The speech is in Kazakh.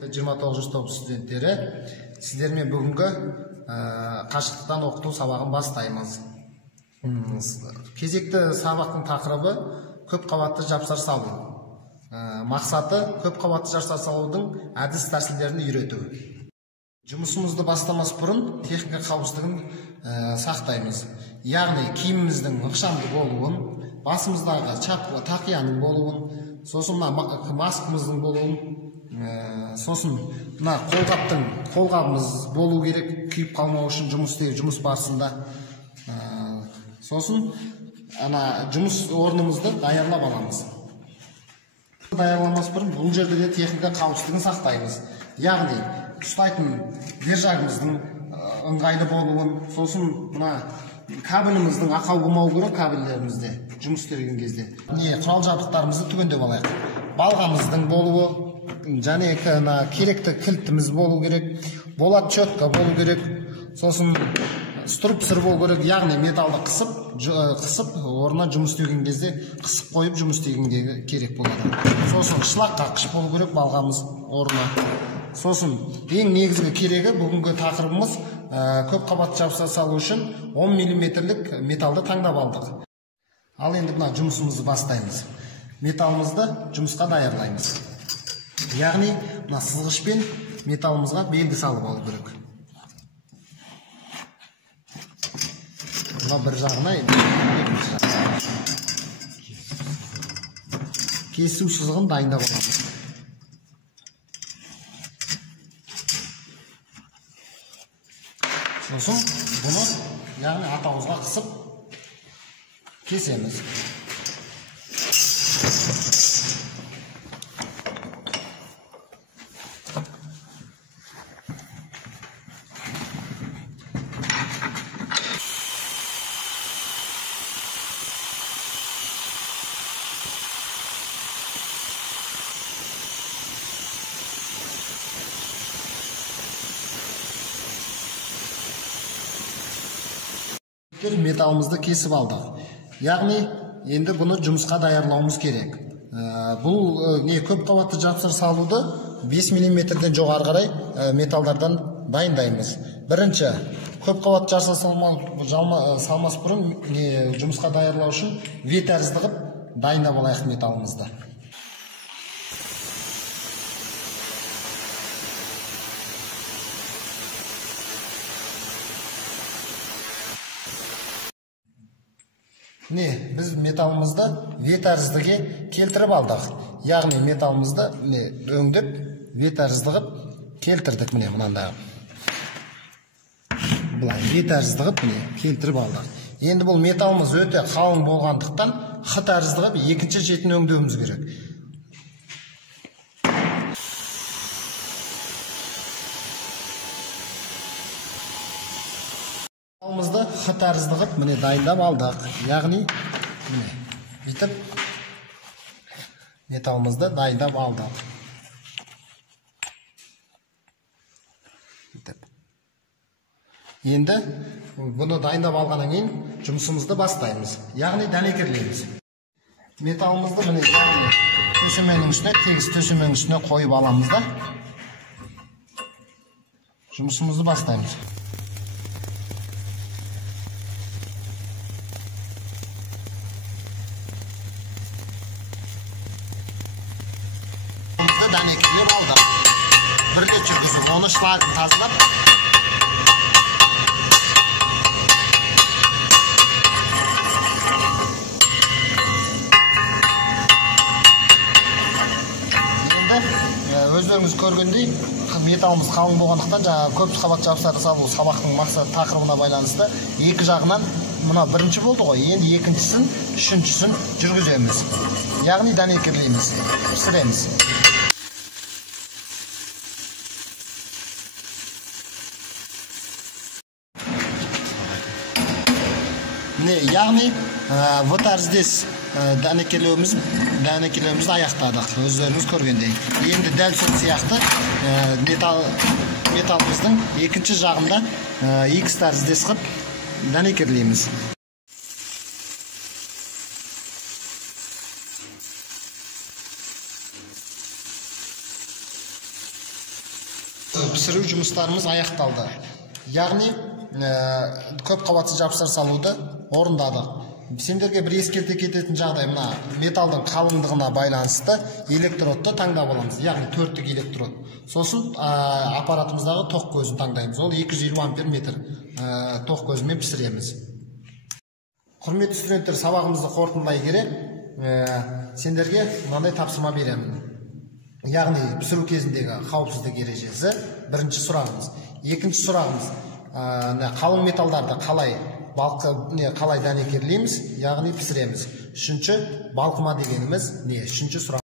29 топ студенттері, сіздермен бүгінгі қашықтықтан оқыту сабағын бастаймыз. Кезекті сабақтың тақырыбы көп қабатты жапсар салу. Мақсаты көп қабатты жапсар салудың әдіс тәсілдерін үйрету. Жұмысымызды бастамас бұрын техника қауіпсіздігін сақтаймыз. Яғни киіміміздің ықшамды болуын, басымыздағы тақияның болуын, сосын маскамыздың болуын, сосын қолғабымыз болу керек, күйіп қалмау үшін жұмыс барысында. Сосын жұмыс орнымызды даярлап аламыз. Даярламас бұрын бұл жерде де техника қауіпсіздігін сақтаймыз. Яғни ұстайтын держагымыздың ыңғайлы болуын, сосын кабеліміздің ақау болмау керек, кабелдерімізде жұмыс істеген кезде. Құрал жабдықтарымызды түгендеп алайық. Балғамыздың болуы, және керекті кілтіміз болу керек, болат четка болу керек, сосын струпсыр болу керек, яғни металды қысып, орнына жұмыс істеген кезде қысып қойып жұмыс істеген керек болады. Сосын шлак қаққыш болу керек балғамыз орнына. Сосын ең негізгі керегі бүгінгі тақырыбымыз көп қабатты жапсар салу үшін 10 мм-лік металды таңдап алдық. Ал енді жұмысымызды бастаймыз. Металымызды жұмысқа даярлаймыз. Яғни сызғышпен металымызға белгі салып алу керек. Бір жағына кесу сызығын дайындап аламыз. Сосын бұны яғни атауызға қысып кесеміз. Металымызды кесіп алдық. Яғни енді бұны жұмысқа даярлауымыз керек. Бұл көп қабатты жапсар салуды 5 мм-ден жоғары қарай металдардан дайындаймыз. Бірінші, көп қабатты жапсар салмас бұрын жұмысқа даярлау үшін V тәрізді қып дайындап алайық металымызды. Біз металымызды V тәріздіге келтіріп алдық. Яғни металымызды өңдеп V тәрізді қып келтірдік. Мынандай V тәрізді қып келтіріп алдық. Енді бұл металымыз өте қалың болғандықтан Х тәрізді қып екінші шетін өңдеуіміз керек. Металымызды Х тәрізді қып дайындап алдық. Яғни бүйтіп металымызды дайындап алдық. Енді бұны дайындап алғаннан кейін жұмысымызды бастаймыз. Яғни дәнекерлейміз. Металымызды төсеменің үстіне, тегіс төсеменің үстіне қойып аламыз да жұмысымызды бастаймыз. Дәнекерлеп алдық. Бірге жүргізу. Оны шлакын тазалап. Енді өздеріңіз көргендей металымыз қалың болғандықтан көп қабатты жапсар салу сабақтың мақсаты тақырыбына байланысты екі жағынан бірінші болды ғой, енді екіншісін, үшіншісін жүргіземіз. Яғни дәнекерлейміз, пісіреміз. Яғни V тәріздес дәнекерлеуімізді аяқтадық, өздеріңіз көргендей. Енді дәл сол сияқты металымыздың екінші жағында X тәріздес қып дәнекерлейміз. пішіру жұмыстарымыз аяқталды. Яғни көп қабатты жапсыр салуды орындадық. Сендерге бір ескерте кететін жағдай, мына металдың қалыңдығына байланысты электродты таңдап аламыз, яғни 4-тік электрод. Сосын аппаратымыздағы тоқ көзін таңдаймыз. Ол 220 ампер метр тоқ көзімен пісіреміз. Құрметті студенттер, сабағымызды қорытындылай келе сендерге мынандай тапсырма беремін. Яғни пісіру кезіндегі қауіпсіздік ережесі бірінші сұрағымыз. Екінші сұрағымыз, қалың металдарды қалай дәнекерлейміз, яғни пісіреміз. Үшінші, балқыма дегеніміз не? Үшінші сұрақ.